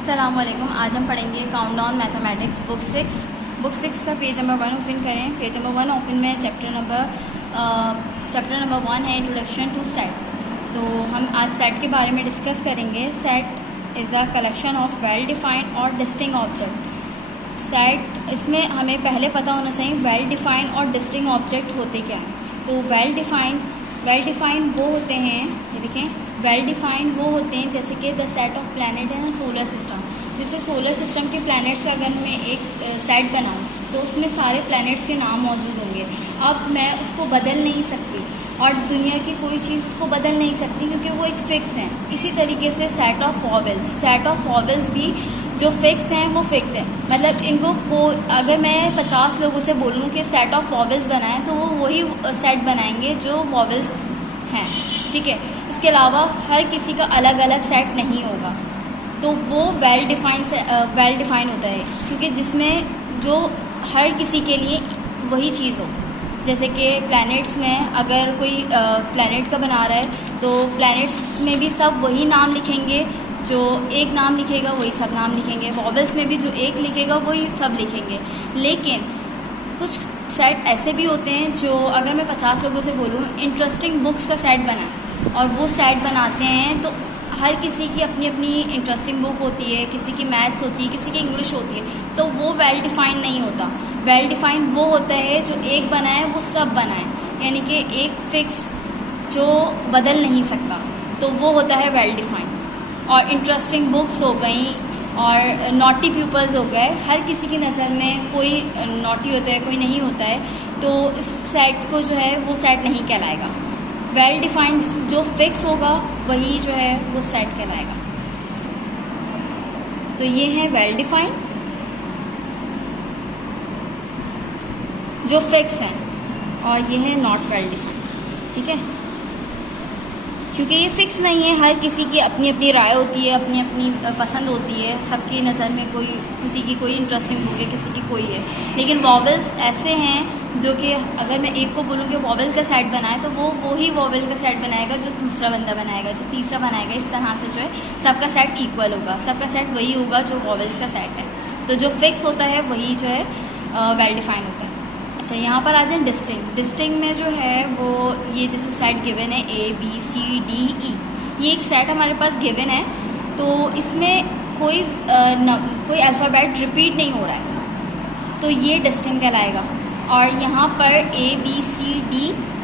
अस्सलामुअलैकुम। आज हम पढ़ेंगे काउंटडाउन मैथमेटिक्स बुक सिक्स का पेज नंबर 1 ओपन करें। पेज नंबर 1 ओपन में चैप्टर नंबर 1 है इंट्रोडक्शन टू सेट। तो हम आज सेट के बारे में डिस्कस करेंगे। Set is a collection of well defined और डिस्टिंक्ट ऑब्जेक्ट। सेट इसमें हमें पहले पता होना चाहिए वेल डिफाइंड और डिस्टिंक्ट ऑब्जेक्ट होते क्या हैं। तो वेल डिफाइंड वो होते हैं, ये देखें, वेल डिफाइंड वो होते हैं जैसे कि द सेट ऑफ प्लैनेट है ना सोलर सिस्टम। जैसे सोलर सिस्टम के प्लैनेट्स का अगर मैं एक सेट बनाऊँ तो उसमें सारे प्लैनेट्स के नाम मौजूद होंगे। अब मैं उसको बदल नहीं सकती और दुनिया की कोई चीज़ उसको बदल नहीं सकती क्योंकि वो एक फ़िक्स है। इसी तरीके से सेट ऑफ वॉवेल्स भी जो फिक्स हैं वो फिक्स है। मतलब इनको अगर मैं 50 लोगों से बोलूँ कि सेट ऑफ वॉवेल्स बनाएं तो वो वही सेट बनाएंगे जो वॉवेल्स हैं, ठीक है। इसके अलावा हर किसी का अलग अलग सेट नहीं होगा। तो वो वेल डिफाइन होता है क्योंकि जिसमें जो हर किसी के लिए वही चीज़ हो। जैसे कि प्लैनेट्स में अगर कोई प्लैनेट का बना रहा है तो प्लैनेट्स में भी सब वही नाम लिखेंगे, जो एक नाम लिखेगा वही सब नाम लिखेंगे। वॉवेल्स में भी जो एक लिखेगा वही सब लिखेंगे। लेकिन कुछ सेट ऐसे भी होते हैं जो अगर मैं 50 लोगों से बोलूँ इंटरेस्टिंग बुक्स का सेट बनाएं और वो सेट बनाते हैं तो हर किसी की अपनी अपनी इंटरेस्टिंग बुक होती है, किसी की मैथ्स होती है, किसी की इंग्लिश होती है, तो वो वेल डिफाइंड नहीं होता। वेल डिफाइंड वो होता है जो एक बनाए वो सब बनाए, यानी कि एक फिक्स जो बदल नहीं सकता, तो वो होता है वेल डिफाइंड। और इंटरेस्टिंग बुक्स हो गई और नॉटी पीपल्स हो गए। हर किसी की नज़र में कोई नॉटी होता है, कोई नहीं होता है, तो इस सेट को जो है वो सेट नहीं कहलाएगा। वेल डिफाइंड जो फिक्स होगा वही जो है वो सेट कहलाएगा। तो ये है वेल डिफाइंड जो फिक्स है, और ये है नॉट वेल डिफाइंड, ठीक है। क्योंकि ये फिक्स नहीं है, हर किसी की अपनी अपनी राय होती है, अपनी अपनी पसंद होती है। सबकी नज़र में किसी की कोई इंटरेस्टिंग बुक है, किसी की कोई है। लेकिन वॉवेल्स ऐसे हैं जो कि अगर मैं एक को बोलूँ कि वॉवेल का सेट बनाए तो वो वही वॉवेल का सेट बनाएगा जो दूसरा बंदा बनाएगा, जो तीसरा बनाएगा। इस तरह से जो है सबका सेट इक्वल होगा, सबका सेट वही होगा जो वॉवेल्स का सेट है। तो जो फिक्स होता है वही जो है वेल डिफाइंड होता है। अच्छा, यहाँ पर आ जाए डिस्टिंक्ट में जो है वो ये जैसे सेट गिवन है ABCDE, ये एक सेट हमारे पास गिवन है। तो इसमें कोई अल्फ़ाबेट रिपीट नहीं हो रहा है, तो ये डिस्टिंक्ट कहलाएगा। और यहाँ पर ABCD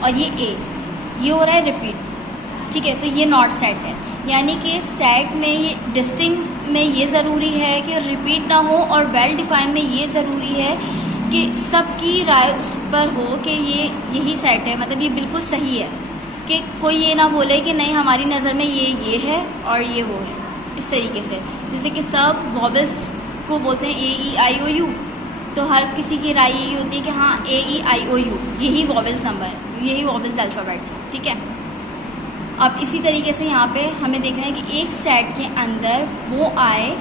और ये A ये हो रहा है रिपीट, ठीक है, तो ये नॉट सेट है। यानी कि सेट में ये डिस्टिंक्ट में ये ज़रूरी है कि रिपीट ना हो, और वेल डिफाइंड में ये ज़रूरी है कि सबकी राय उस पर हो कि ये यही सेट है, मतलब ये बिल्कुल सही है, कि कोई ये ना बोले कि नहीं हमारी नज़र में ये है और ये वो है। इस तरीके से जैसे कि सब वॉवेल्स को बोलते हैं AEIOU, तो हर किसी की राय यही होती है कि हाँ AEIOU यही वॉवेल्स नंबर है, यही वॉवेल्स अल्फ़ाबेट्स है, ठीक है। अब इसी तरीके से यहाँ पे हमें देखना है कि एक सेट के अंदर वो आए,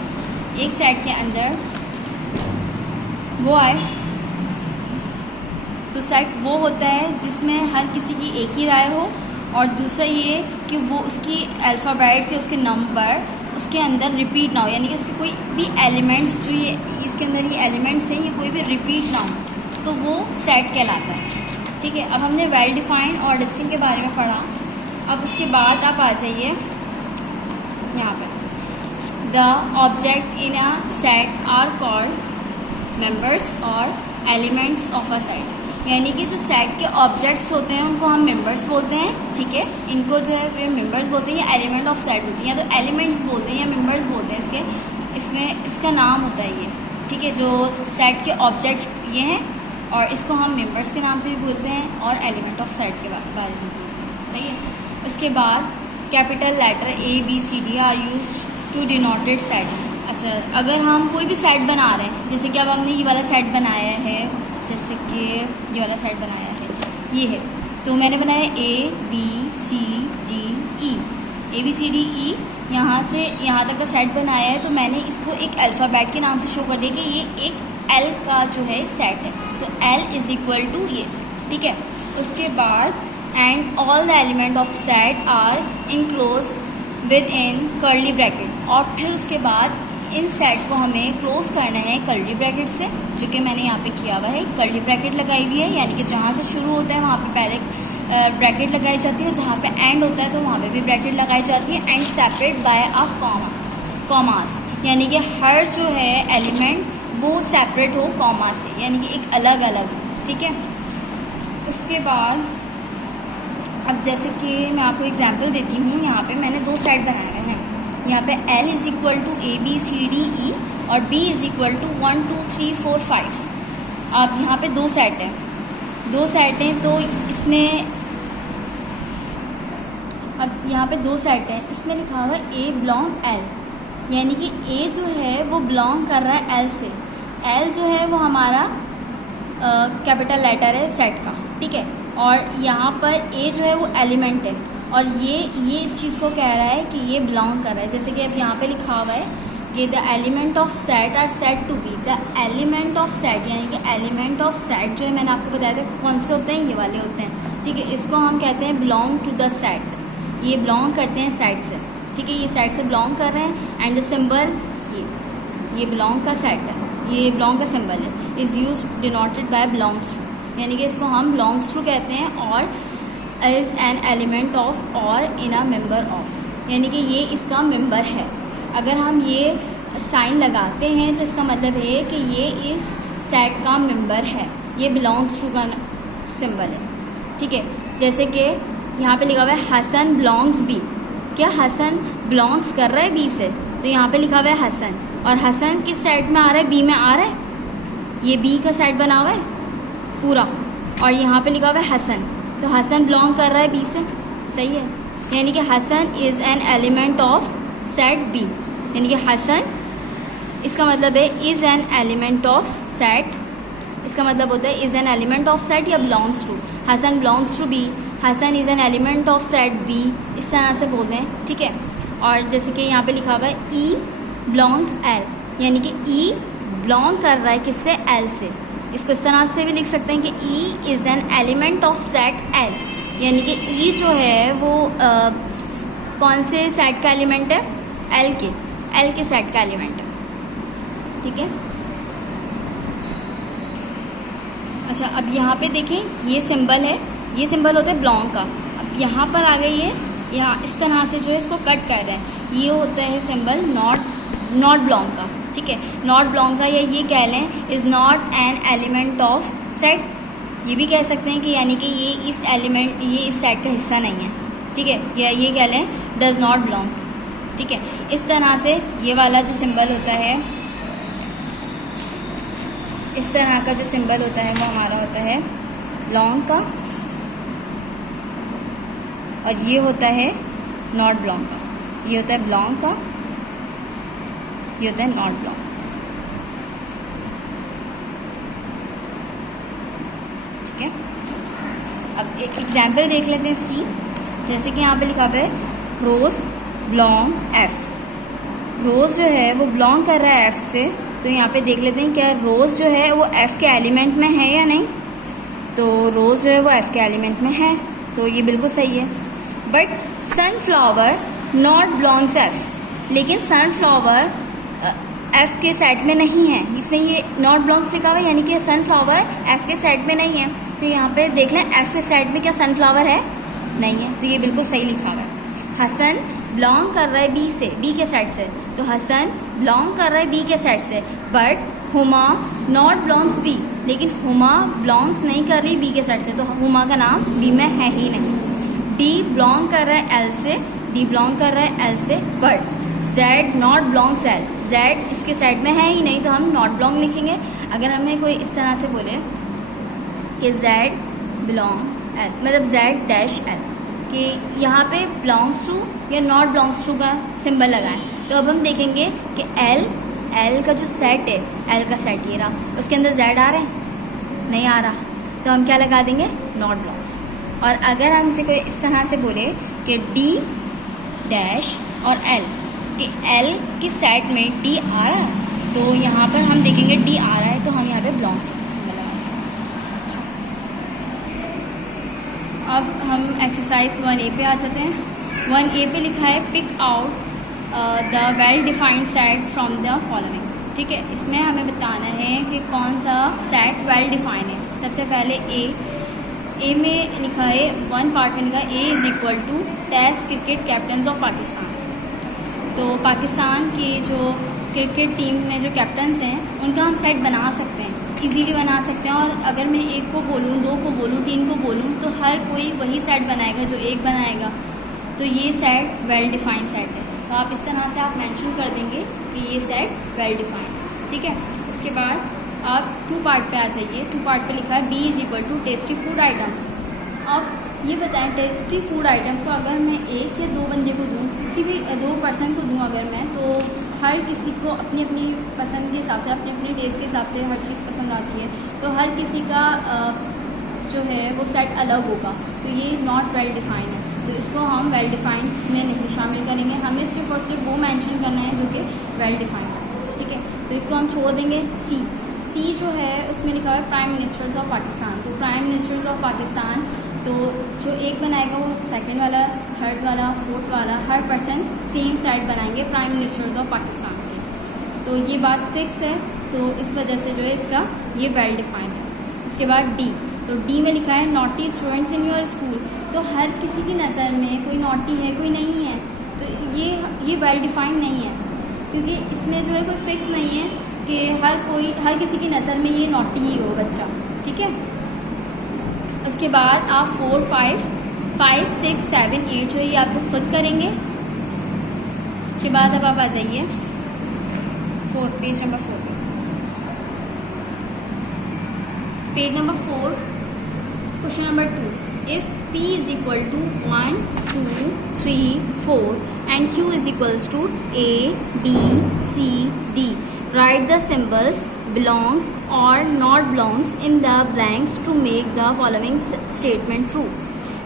एक सेट के अंदर वो आए, तो सेट वो होता है जिसमें हर किसी की एक ही राय हो, और दूसरा ये कि वो उसकी अल्फ़ाबेट्स या उसके नंबर उसके अंदर रिपीट ना हो, यानी कि उसके कोई भी एलिमेंट्स जो ये इसके अंदर ये एलिमेंट्स हैं ये कोई भी रिपीट ना हो, तो वो सेट कहलाता है, ठीक है। अब हमने वेल डिफाइंड और डिस्टिंक्ट के बारे में पढ़ा। अब उसके बाद आप आ जाइए यहाँ पर, the object in a set are called members और एलिमेंट्स ऑफ अ सेट। यानी कि जो सेट के ऑब्जेक्ट्स होते हैं उनको हम मेंबर्स बोलते हैं, ठीक है। इनको जो है वे मेंबर्स बोलते हैं या एलिमेंट ऑफ सेट होती हैं, या तो एलिमेंट्स बोलते हैं या मेंबर्स बोलते हैं। इसमें इसका नाम होता है ये, ठीक है। जो सेट के ऑब्जेक्ट्स ये हैं, और इसको हम मेंबर्स के नाम से भी बोलते हैं और एलिमेंट ऑफ सेट के बारे में बोलते हैं, सही है। उसके बाद capital letter ABCD are used to denoted set. अच्छा, अगर हम कोई भी सेट बना रहे हैं, जैसे कि अब हमने ये वाला सेट बनाया है, जैसे कि ये वाला सेट बनाया है, ये है, तो मैंने बनाया ABCDE, यहाँ से यहाँ तक का सेट बनाया है। तो मैंने इसको एक अल्फ़ाबेट के नाम से शो कर दिया कि ये एक L का जो है सेट है, तो L इज इक्वल टू ये सेट, ठीक है। उसके बाद and all the element of set are enclose within curly bracket, और फिर उसके बाद इन सेट को हमें क्लोज करना है कर्ली ब्रैकेट से, जो कि मैंने यहाँ पे किया हुआ है। कर्ली ब्रैकेट लगाई हुई है, यानी कि जहाँ से शुरू होता है वहाँ पे पहले ब्रैकेट लगाई जाती है, जहाँ पे एंड होता है तो वहाँ पे भी ब्रैकेट लगाई जाती है। And separate by a commas, यानी कि हर जो है एलिमेंट वो सेपरेट हो कॉमा से, यानी कि एक अलग अलग हो, ठीक है। उसके बाद अब जैसे कि मैं आपको एग्जांपल देती हूँ, यहाँ पे मैंने दो सेट बनाए हुए हैं। यहाँ पे L is equal to ABCDE और B इज इक्वल टू 1 2 3 4 5। अब यहाँ पे दो सेट हैं, तो इसमें अब यहाँ पे दो सेट हैं, इसमें लिखा हुआ है A बिलोंग L, यानी कि A जो है वो बिलोंग कर रहा है L से। L जो है वो हमारा कैपिटल लेटर है सेट का, ठीक है। और यहाँ पर A जो है वो एलिमेंट है, और ये इस चीज़ को कह रहा है कि ये बिलोंग कर रहा है। जैसे कि अब यहाँ पे लिखा हुआ है कि the element of set are set to be, the element of set, यानी कि एलिमेंट ऑफ सेट जो है मैंने आपको बताया था कौन से होते हैं, ये वाले होते हैं, ठीक है। इसको हम कहते हैं बिलोंग टू द सेट, ये बिलोंग करते हैं सेट से, ठीक है। ये सेट से बिलोंग कर रहे हैं। एंड द सिंबल ये बिलोंग का सेट है, ये बिलोंग का सिंबल है, is use denoted by belongs to, यानी कि इसको हम बिलोंग्स टू कहते हैं। और इज़ एन एलिमेंट ऑफ और इन अ मेंबर ऑफ, यानी कि ये इसका मेंबर है। अगर हम ये साइन लगाते हैं तो इसका मतलब है कि ये इस सेट का मेंबर है, ये बिलोंग्स टू का सिंबल है, ठीक है। जैसे कि यहाँ पे लिखा हुआ है हसन बिलोंग्स बी, क्या हसन बिलोंग्स कर रहा है बी से, तो यहाँ पे लिखा हुआ है हसन, और हसन किस सेट में आ रहा है, बी में आ रहा है, ये बी का सेट बना हुआ है पूरा, और यहाँ पे लिखा हुआ है हसन, तो हसन बिलोंग कर रहा है बी से, सही है। यानी कि Hasan is an element of set B, यानी कि हसन इसका मतलब है is an element of set, इसका मतलब होता है is an element of set या belongs to. Hasan belongs to B, Hasan is an element of set B, इस तरह से बोलते हैं, ठीक है। और जैसे कि यहाँ पे लिखा हुआ है ई बिलोंग्स एल, यानी कि ई बिलोंग कर रहा है किससे, एल से। इसको इस तरह से भी लिख सकते हैं कि e is an element of set L, यानी कि ई जो है वो कौन से सेट का एलिमेंट है, एल के सेट का एलिमेंट है, ठीक है। अच्छा, अब यहाँ पे देखें ये सिंबल है, ये सिंबल होता है बिलोंग का। अब यहाँ पर आ गई है, यहाँ इस तरह से जो है इसको कट कर रहे हैं, ये होता है सिंबल नॉट बिलोंग का, ठीक है। नॉट बिलोंग का, या ये कह लें is not an element of set, ये भी कह सकते हैं कि यानी कि ये इस सेट का हिस्सा नहीं है, ठीक है। या ये कह लें डज नॉट बिलोंग, ठीक है। इस तरह से ये वाला जो सिंबल होता है, इस तरह का जो सिंबल होता है वो हमारा होता है बिलोंग का, और ये होता है नॉट बिलोंग का, ये होता है बिलोंग का, ये होता है नॉट बिलोंग, ठीक है। अब एक एग्जाम्पल देख लेते हैं इसकी। जैसे कि यहाँ पे लिखा हुआ है रोज बिलोंग एफ, रोज जो है वो बिलोंग कर रहा है एफ से, तो यहाँ पे देख लेते हैं क्या रोज जो है वो एफ के एलिमेंट में है या नहीं, तो रोज जो है वो एफ के एलिमेंट में है, तो ये बिल्कुल सही है। But sunflower not belongs F, लेकिन सनफ्लावर एफ के सेट में नहीं है, इसमें ये नॉट बिलोंग्स लिखा हुआ है, यानी कि सनफ्लावर एफ के सेट में नहीं है। तो यहाँ पे देख लें एफ के सेट में क्या सनफ्लावर है, नहीं है, तो ये बिल्कुल सही लिखा हुआ है। हसन बिलोंग कर रहा है बी से, बी के सेट से, तो हसन बिलोंग कर रहा है बी के सेट से। बट हुमा नॉट बिलोंग्स बी, लेकिन हुमा बिलोंग्स नहीं कर रही बी के सेट से, तो हुमा का नाम बी में है ही नहीं। डी बिलोंग कर रहा है एल से, डी बिलोंग कर रहा है एल से, but Z not belongs L, Z इसके सेट में है ही नहीं, तो हम नॉट बिलोंग लिखेंगे। अगर हमें कोई इस तरह से बोले कि जेड बिलोंग एल, मतलब जेड डैश एल, कि यहाँ पे बिलोंग्स टू या नॉट बिलोंग्स टू का सिंबल लगाएं, तो अब हम देखेंगे कि एल का जो सेट है, एल का सेट ये रहा, उसके अंदर जेड आ रहा है, नहीं आ रहा, तो हम क्या लगा देंगे, नॉट बिलोंग्स। और अगर हमसे कोई इस तरह से बोले कि डी डैश और एल, कि एल की सेट में डी आ रहा है, तो यहाँ पर हम देखेंगे डी आ रहा है, तो हम यहाँ पे बिलोंग्स सिंबल लगाएंगे। अब हम एक्सरसाइज 1A पे आ जाते हैं। 1A पे लिखा है pick out the well defined set from the following. ठीक है, इसमें हमें बताना है कि कौन सा सेट वेल डिफाइंड है। सबसे पहले ए में लिखा है, वन पार्ट में लिखा है A is equal to test cricket captains of Pakistan. तो पाकिस्तान की जो क्रिकेट टीम में जो कैप्टन्स हैं उनका हम सेट बना सकते हैं, इजीली बना सकते हैं। और अगर मैं एक को बोलूँ, दो को बोलूँ, तीन को बोलूँ तो हर कोई वही सेट बनाएगा जो एक बनाएगा। तो ये सेट वेल डिफाइंड सेट है। तो आप इस तरह से आप मेंशन कर देंगे कि ये सेट वेल डिफाइंड। ठीक है, उसके बाद आप टू पार्ट पे आ जाइए। टू पार्ट पे लिखा है B is equal to tasty food items. अब ये बताएं, टेस्टी फूड आइटम्स को अगर मैं एक या दो बंदे को दूँ, किसी भी दो पर्सन को दूँ अगर मैं, तो हर किसी को अपनी अपनी पसंद के हिसाब से, अपनी अपनी टेस्ट के हिसाब से हर चीज़ पसंद आती है। तो हर किसी का जो है वो सेट अलग होगा। तो ये नॉट वेल डिफाइंड है, तो इसको हम वेल डिफाइंड में नहीं शामिल करेंगे। हमें सिर्फ और सिर्फ वो मेंशन करना है जो कि वेल डिफाइंड है। ठीक है, तो इसको हम छोड़ देंगे। सी जो है उसमें लिखा है प्राइम मिनिस्टर्स ऑफ पाकिस्तान। तो प्राइम मिनिस्टर्स ऑफ पाकिस्तान, तो जो एक बनाएगा वो सेकंड वाला, थर्ड वाला, फोर्थ वाला, हर पर्सन सेम सेट बनाएंगे प्राइम मिनिस्टर्स ऑफ पाकिस्तान के। तो ये बात फिक्स है, तो इस वजह से जो है इसका ये वेल डिफाइंड है। उसके बाद डी, तो डी में लिखा है naughty students in your school. तो हर किसी की नज़र में कोई नॉटी है, कोई नहीं है। तो ये वेल डिफाइंड नहीं है, क्योंकि इसमें जो है कोई फिक्स नहीं है कि हर किसी की नज़र में ये नॉटी ही हो बच्चा। ठीक है, उसके बाद आप 4, 5, 6, 7, 8 जो ये आप लोग खुद करेंगे। उसके बाद अब आप आ जाइए 4, पेज नंबर 4 पे। Page number 4, question number 2, if P is equal to 1, 2, 3, 4 and Q is equals to A, B, C, D, write the symbols belongs or not belongs in the blanks to make the following statement true।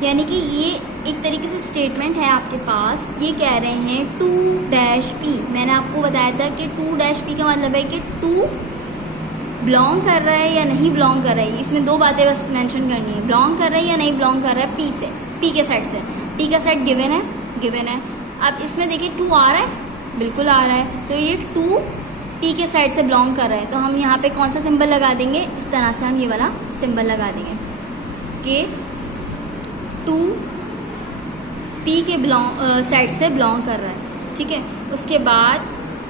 यानी कि ये एक तरीके से statement है आपके पास। ये कह रहे हैं 2-P। मैंने आपको बताया था कि 2-P का मतलब है कि 2 बिलोंग कर रहा है या नहीं बिलोंग कर रहा है। इसमें दो बातें बस मेंशन करनी है, बिलोंग कर रहा है या नहीं बिलोंग कर रहा है P से, P के सेट से। P का सेट गिवन है। अब इसमें देखिए 2 आ रहा है, बिल्कुल आ रहा है। तो ये 2 P के साइड से बिलोंग कर रहे हैं। तो हम यहाँ पे कौन सा सिंबल लगा देंगे, इस तरह से हम ये वाला सिंबल लगा देंगे कि 2 P के साइड से बिलोंग कर रहा है। ठीक है, उसके बाद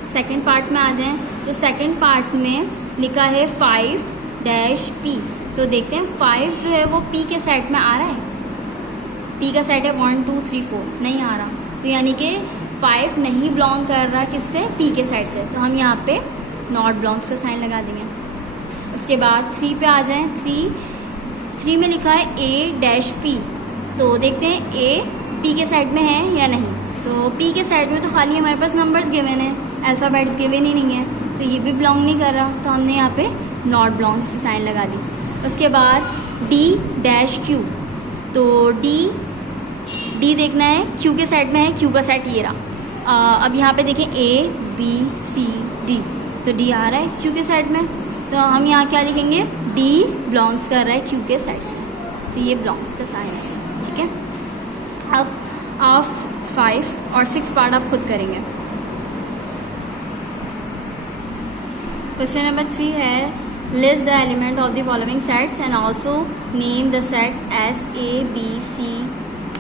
सेकंड पार्ट में आ जाएं। तो सेकंड पार्ट में लिखा है 5-P। तो देखते हैं 5 जो है वो P के साइड में आ रहा है। P का साइड है 1, 2, 3, 4, नहीं आ रहा। तो यानी कि 5 नहीं बिलोंग कर रहा किससे, P के साइड से। तो हम यहाँ पे नॉट बिलोंग्स का साइन लगा देंगे। उसके बाद 3 पे आ जाएं। 3 में लिखा है A-P। तो देखते हैं A P के साइड में है या नहीं। तो P के साइड में तो खाली हमारे पास नंबर्स गिवन है, अल्फ़ाबेट्स गिवन ही नहीं है, तो ये भी बिलोंग नहीं कर रहा। तो हमने यहाँ पे नॉट बिलोंग्स की साइन लगा दी। उसके बाद D-Q। तो D देखना है, Q के साइड में है, Q का सेट ये रहा। अब यहाँ पे देखें A, B, C, D। तो D आ रहा है Q के साइड में। तो हम यहाँ क्या लिखेंगे, D बिलोंग्स कर रहा है Q के साइड से। तो ये बिलोंग्स का साइन है। ठीक है, अब आप 5 और 6 पार्ट आप खुद करेंगे। क्वेश्चन नंबर 3 है, list the element of the following sets and also name the set as A, B, C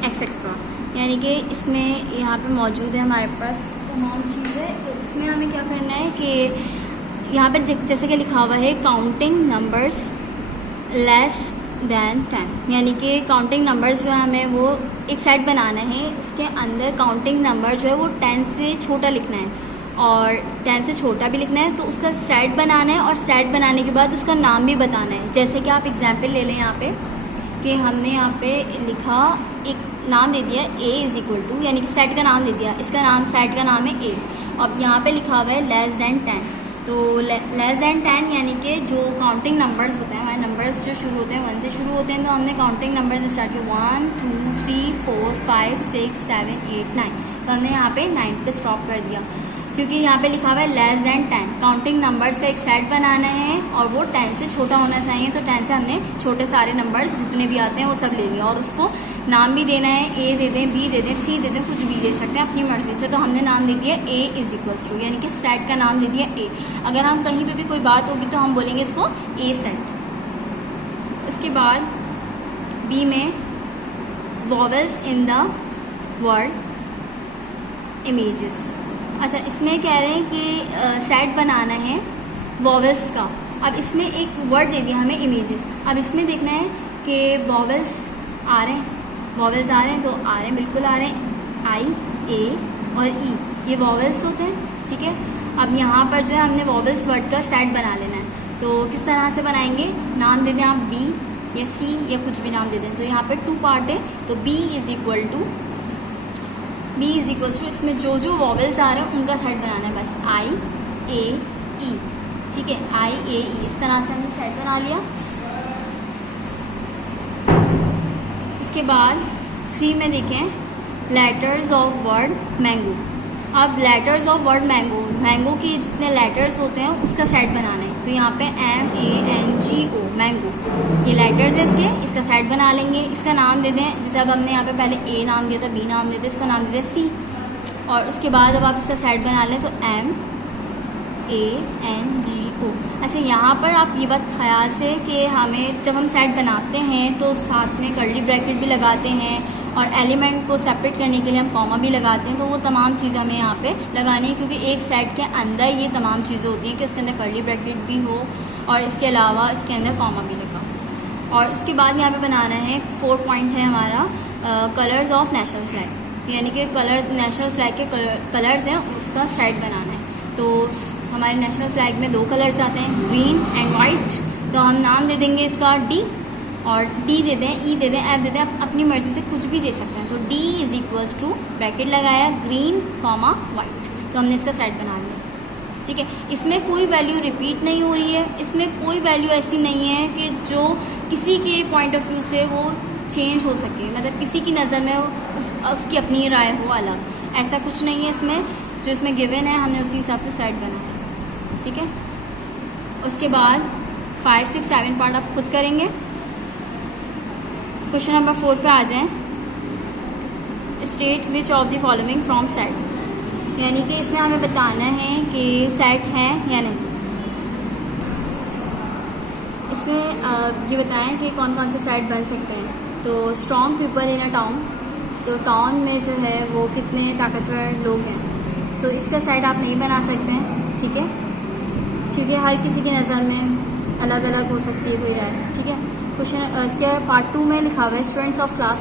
etcetera. यानी कि इसमें यहाँ पे मौजूद है हमारे पास तमाम चीज़ें। तो इसमें हमें क्या करना है कि यहाँ पे जैसे कि लिखा हुआ है काउंटिंग नंबर्स लेस देन 10, यानी कि काउंटिंग नंबर्स जो है हमें वो एक सेट बनाना है। उसके अंदर काउंटिंग नंबर जो है वो 10 से छोटा लिखना है और 10 से छोटा भी लिखना है। तो उसका सेट बनाना है और सेट बनाने के बाद उसका नाम भी बताना है। जैसे कि आप एग्जाम्पल ले लें यहाँ पे कि हमने यहाँ पे लिखा, एक नाम दे दिया A इज इक्वल टू, यानी कि सेट का नाम दे दिया, इसका नाम सेट का नाम है A। अब यहाँ पे लिखा हुआ है लेस देन 10। तो लेस देन 10 यानी कि जो काउंटिंग नंबर्स होते हैं, हमारे नंबर्स जो शुरू होते हैं 1 से शुरू होते हैं। तो हमने काउंटिंग नंबर्स स्टार्ट किए 1, 2, 3, 4, 5, 6, 7, 8, 9। तो हमने यहाँ पे 9 पे स्टॉप कर दिया। क्योंकि यहाँ पे लिखा हुआ है लेस देन 10। काउंटिंग नंबर्स का एक सेट बनाना है और वो 10 से छोटा होना चाहिए। तो 10 से हमने छोटे सारे नंबर्स जितने भी आते हैं वो सब ले लिया और उसको नाम भी देना है। ए दे दें, बी दे दें, सी दे दें, कुछ भी दे सकते हैं अपनी मर्जी से। तो हमने नाम दे दिया ए इज इक्वल्स टू, यानी कि सेट का नाम दे दिया ए। अगर हम कहीं पर भी कोई बात होगी तो हम बोलेंगे इसको ए सेट। उसके बाद बी में vowels in the word images. अच्छा, इसमें कह रहे हैं कि सेट बनाना है वॉवेल्स का। अब इसमें एक वर्ड दे दिया हमें इमेजेस। अब इसमें देखना है कि वॉवेल्स आ रहे हैं, वॉवेल्स आ रहे हैं तो आ रहे हैं, बिल्कुल आ रहे हैं। आई, ए और ई ये वॉवेल्स होते हैं, ठीक है। अब यहाँ पर जो है हमने वॉवेल्स वर्ड का सेट बना लेना है। तो किस तरह से बनाएंगे? नाम दे दें आप बी या सी या कुछ भी नाम दे दें। तो यहाँ पर 2 पार्ट है, तो बी इज इक्वल टू इसमें जो जो वॉवेल्स आ रहे हैं उनका सेट बनाना है बस। आई, ए, ई, ठीक है। आई, ए, ई इस तरह से हमने सेट बना लिया। इसके बाद 3 में देखें लेटर्स ऑफ वर्ड मैंगो। अब letters of word mango, mango के जितने लेटर्स होते हैं उसका सेट बनाना है। तो यहाँ पे MANGO मैंगो ये लेटर्स है इसका सेट बना लेंगे। इसका नाम दे दें, जैसे अब हमने यहाँ पे पहले ए नाम दिया था, बी नाम देते, इसका नाम दे दें सी। और उसके बाद अब आप इसका सेट बना लें तो MANGO। अच्छा, यहाँ पर आप ये बात ख्याल से कि हमें जब हम सेट बनाते हैं तो साथ में कर्ली ब्रैकेट भी लगाते हैं और एलिमेंट को सेपरेट करने के लिए हम कॉमा भी लगाते हैं। तो वो तमाम चीज़ें हमें यहाँ पे लगानी है, क्योंकि एक सेट के अंदर ये तमाम चीज़ें होती हैं कि इसके अंदर कर्ली ब्रैकेट भी हो और इसके अलावा इसके अंदर कॉमा भी लगा। और इसके बाद यहाँ पे बनाना है 4 पॉइंट है हमारा कलर्स ऑफ नेशनल फ्लैग, यानी कि नेशनल फ्लैग के कलर्स हैं उसका सेट बनाना है। तो हमारे नेशनल फ्लैग में 2 कलर्स आते हैं, ग्रीन एंड वाइट। तो हम नाम दे देंगे इसका डी, और डी दे दें, ई दे दें, एफ दे दें, आप अपनी मर्जी से कुछ भी दे सकते हैं। तो D is equals to bracket लगाया ग्रीन कॉमा वाइट। तो हमने इसका सेट बना लिया, ठीक है। इसमें कोई वैल्यू रिपीट नहीं हो रही है, इसमें कोई वैल्यू ऐसी नहीं है कि जो किसी के पॉइंट ऑफ व्यू से वो चेंज हो सके, मतलब किसी की नज़र में उसकी अपनी राय हो अलग, ऐसा कुछ नहीं है इसमें। जो इसमें गिवन है हमने उसी हिसाब से सेट बनाया, ठीक है। उसके बाद 5, 6, 7 पार्ट आप खुद करेंगे। क्वेश्चन नंबर 4 पे आ जाएं। State which of the following from set, यानी कि इसमें हमें बताना है कि सेट है या नहीं। इसमें ये बताएं कि कौन कौन से सेट बन सकते हैं। तो strong people in a town, तो टाउन में जो है वो कितने ताकतवर लोग हैं, तो इसका सेट आप नहीं बना सकते हैं, ठीक है, क्योंकि हर किसी की नज़र में अलग अलग हो सकती है कोई राय, ठीक है। क्वेश्चन इसके पार्ट 2 में लिखा हुआ है स्टूडेंट्स ऑफ क्लास।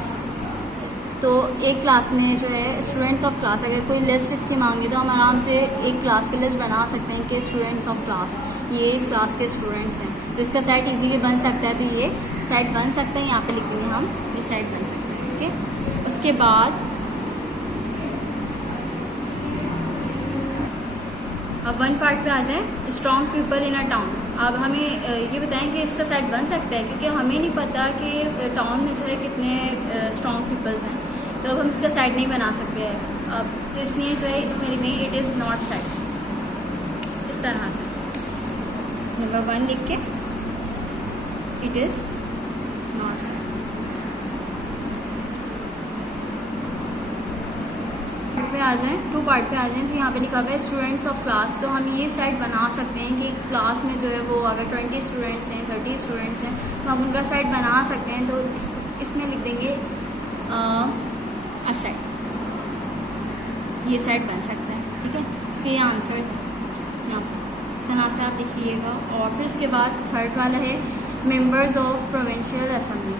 तो एक क्लास में जो है स्टूडेंट्स ऑफ क्लास, अगर कोई लिस्ट इसकी मांगे तो हम आराम से एक क्लास की लिस्ट बना सकते हैं कि स्टूडेंट्स ऑफ क्लास ये इस क्लास के स्टूडेंट्स हैं। तो इसका सेट इजीली बन सकता है, तो ये सेट बन सकते हैं, यहाँ पे लिखेंगे हम, ये सेट बन सकते हैं, ठीक है। उसके बाद अब 1 पार्ट पे आ जाए, strong people in a town. अब हमें ये बताएं कि इसका सेट बन सकता है, क्योंकि हमें नहीं पता कि टाउन में जो है कितने स्ट्रॉन्ग पीपल्स हैं, तो अब हम इसका सेट नहीं बना सकते हैं। अब तो इसलिए जो है इसमें लिखें इट इज़ नॉट सेट, इस तरह से नंबर 1 लिख के इट इज़ नॉट सेट। पे आ जाएं, 2 पार्ट पे आ जाएं, तो यहाँ पे लिखा हुआ है स्टूडेंट्स ऑफ क्लास। तो हम ये सेट बना सकते हैं कि क्लास में जो है वो अगर 20 स्टूडेंट्स हैं, 30 स्टूडेंट्स हैं, तो हम उनका सेट बना सकते हैं। तो इसमें लिख देंगे अ सेट, ये सेट बन सकता है, ठीक है। इसके ये आंसर यहाँ इस तरह से आप लिखिएगा। और फिर इसके बाद 3rd वाला है मेंबर्स ऑफ प्रोविंशियल असेंबली।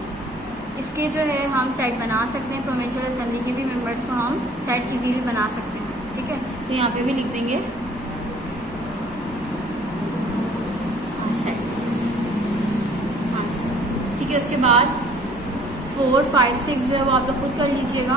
इसके जो है हम सेट बना सकते हैं, प्रोविंशियल असेंबली के भी मेंबर्स को हम सेट इजीली बना सकते हैं, ठीक है। तो यहाँ पे भी लिख देंगे सेट आंसर, ठीक है। उसके बाद 4, 5, 6 जो है वो आप लोग खुद कर लीजिएगा।